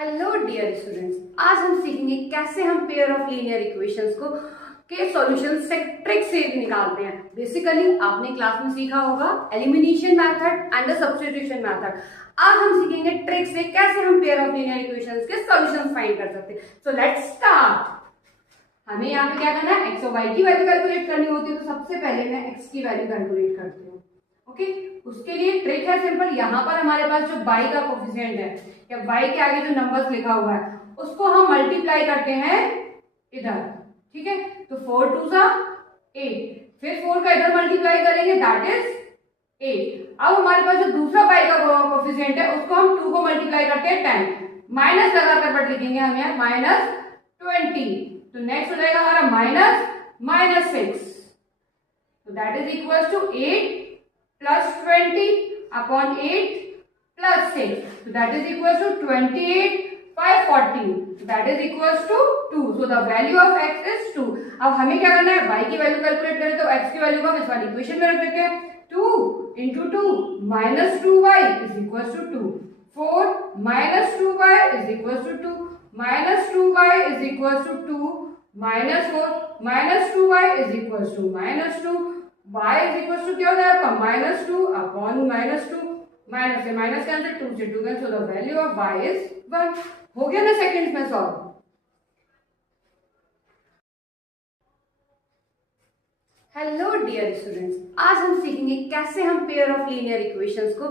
Hello dear students, आज हम सीखेंगे कैसे हम पेयर ऑफ लीनियर इक्वेशंस को के सॉल्यूशन से ट्रिक से निकालते हैं। बेसिकली आपने क्लास में सीखा होगा elimination method and the substitution method. आज हम सीखेंगे ट्रिक से कैसे हम पेयर ऑफ लीनियर इक्वेशंस के सॉल्यूशंस फाइंड कर सकते हैं। So let's start. हमें यहाँ पे क्या करना है, एक्स और वाई की वैल्यू कैलकुलेट करनी होती है। तो सबसे पहले मैं एक्स की वैल्यू कैलकुलेट करती हूँ। ओके, उसके लिए ट्रिक है सिंपल। यहाँ पर हमारे पास जो बाई का कोफिशिएंट है या बाई के आगे जो नंबर्स लिखा हुआ है उसको हम मल्टीप्लाई करते हैं इधर। ठीक है, तो 4 2 सा 8, फिर 4 का इधर मल्टीप्लाई करेंगे, दैट इज 8। अब हमारे पास जो दूसरा बाई का कोफिशिएंट है उसको हम 2 को मल्टीप्लाई करते हैं 10, माइनस लगाकर बट लिखेंगे हम यहाँ -20। तो नेक्स्ट हो जाएगा हमारा -6, तो that is equal to 8 plus 20 upon 8 plus 6. So that is equals to 28 by 14. So that is equals to 2. So the value of x is 2. अब हमें क्या करना है, y की वैल्यू कैलकुलेट करें तो x की वैल्यू को हम इस वाली इक्वेशन में रख देते हैं। 2 into 2 minus 2y is equals to 2. 4 minus 2y is equals to 2. Minus 2y is equals to 2. Minus 4 minus 2y is equals to -2. y is equal to क्या हो जाएगा आपका -2 अपॉन -2, माइनस से माइनस कैंसिल, 2 से 2 cancel, the value of y is 1। हो गया ना seconds में सॉल्व। हेलो डियर स्टूडेंट्स, आज हम सीखेंगे कैसे हम पेयर ऑफ लीनियर इक्वेशंस को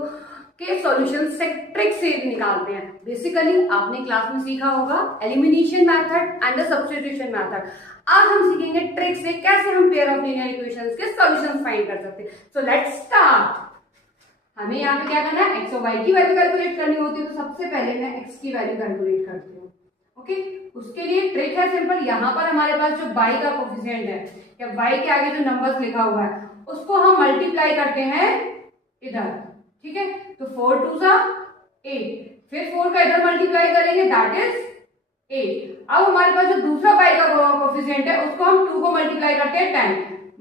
के सॉल्यूशन से ट्रिक से निकालते हैं। बेसिकली आपने क्लास में सीखा होगा elimination method and the substitution method. आज हम सीखेंगे ट्रिक से कैसे हम पेयर ऑफ लीनियर इक्वेशंस के सॉल्यूशंस फाइंड कर सकते हैं। So let's start. हमें यहाँ पे क्या करना है, एक्स और वाई की वैल्यू कैलकुलेट करनी होती है। तो सबसे पहले मैं एक्स की वैल्यू कैलकुलेट करती हूँ। ओके, उसके लिए ट्रिक है सिंपल। यहाँ पर हमारे पास जो बाई का कोफिशिएंट है या बाई के आगे जो नंबर्स लिखा हुआ है उसको हम मल्टीप्लाई करते हैं इधर। ठीक है, तो 4 2 सा 8, फिर 4 का इधर मल्टीप्लाई करेंगे, दैट इज 8। अब हमारे पास जो दूसरा बाई का कोफिशिएंट है उसको हम 2 को मल्टीप्लाई करते हैं 10,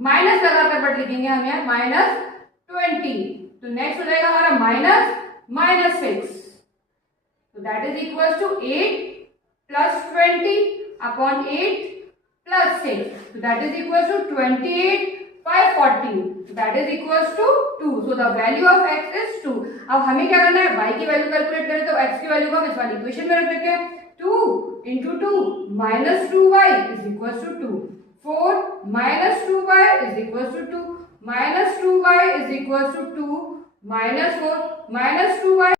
माइनस लगाकर बट लिखेंगे हम यहाँ -20। तो नेक्स्ट हो जाएगा हमारा -6, तो that is equal to 8 plus 20 upon 8 plus 6. So that is equals to 28 by 14. So that is equals to 2. So the value of x is 2. अब हमें क्या करना है, y की वैल्यू कैलकुलेट करें तो x की वैल्यू को हम इस वाली इक्वेशन में रख देते हैं। 2 into 2 minus 2y is equals to 2. 4 minus 2y is equals to 2. Minus 2y is equals to 2. Minus 4 minus 2y